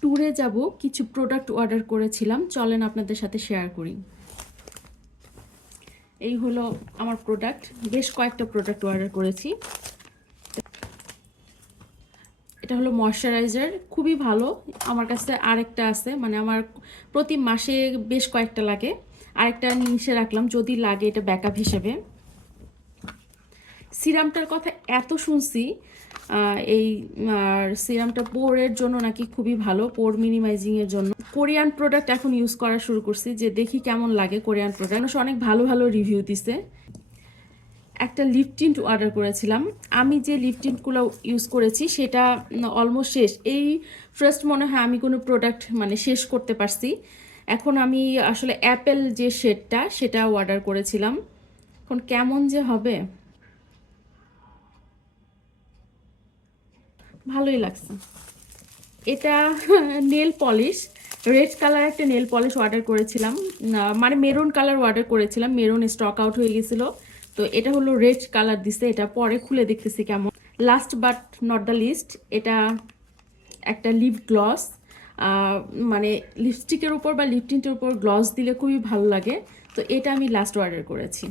ট্যুরে যাব, কিছু প্রোডাক্ট অর্ডার করেছিলাম, চলেন আপনাদের সাথে শেয়ার করি। এই হলো আমার প্রোডাক্ট, বেশ কয়েকটা প্রোডাক্ট অর্ডার করেছি। এটা হলো ময়শ্চারাইজার, খুবই ভালো। আমার কাছে আরেকটা আছে, মানে আমার প্রতি মাসে বেশ কয়েকটা লাগে। আরেকটা নিচে রাখলাম, যদি লাগে এটা ব্যাকআপ হিসেবে। সিরামটার কথা এত শুনছি, এই সিরামটা পোরের জন্য নাকি খুবই ভালো, পোর মিনিমাইজিংয়ের জন্য। কোরিয়ান প্রোডাক্ট এখন ইউজ করা শুরু করছি, যে দেখি কেমন লাগে কোরিয়ান প্রোডাক্ট। মানুষ অনেক ভালো ভালো রিভিউ দিছে। একটা লিপ টিন্ট অর্ডার করেছিলাম। আমি যে লিপ টিন্টগুলো ইউজ করেছি সেটা অলমোস্ট শেষ। এই ফার্স্ট মনে হয় আমি কোনো প্রোডাক্ট মানে শেষ করতে পারছি। এখন আমি আসলে অ্যাপেল যে শেডটা সেটা অর্ডার করেছিলাম, এখন কেমন যে হবে। ভালোই লাগছে। এটা নেল পলিশ, রেড কালার একটা নেল পলিশ অর্ডার করেছিলাম, মানে মেরুন কালার অর্ডার করেছিলাম, মেরুন স্টক আউট হয়ে গেছিলো। তো এটা হলো রেড কালার দিছে, এটা পরে খুলে দেখতেছি কেমন। Last but not the least, এটা একটা লিপ গ্লস। মানে লিপস্টিকের উপর বা লিপ টিন্টের উপর গ্লস দিলে খুবই ভালো লাগে। তো এটা আমি লাস্ট অর্ডার করেছি।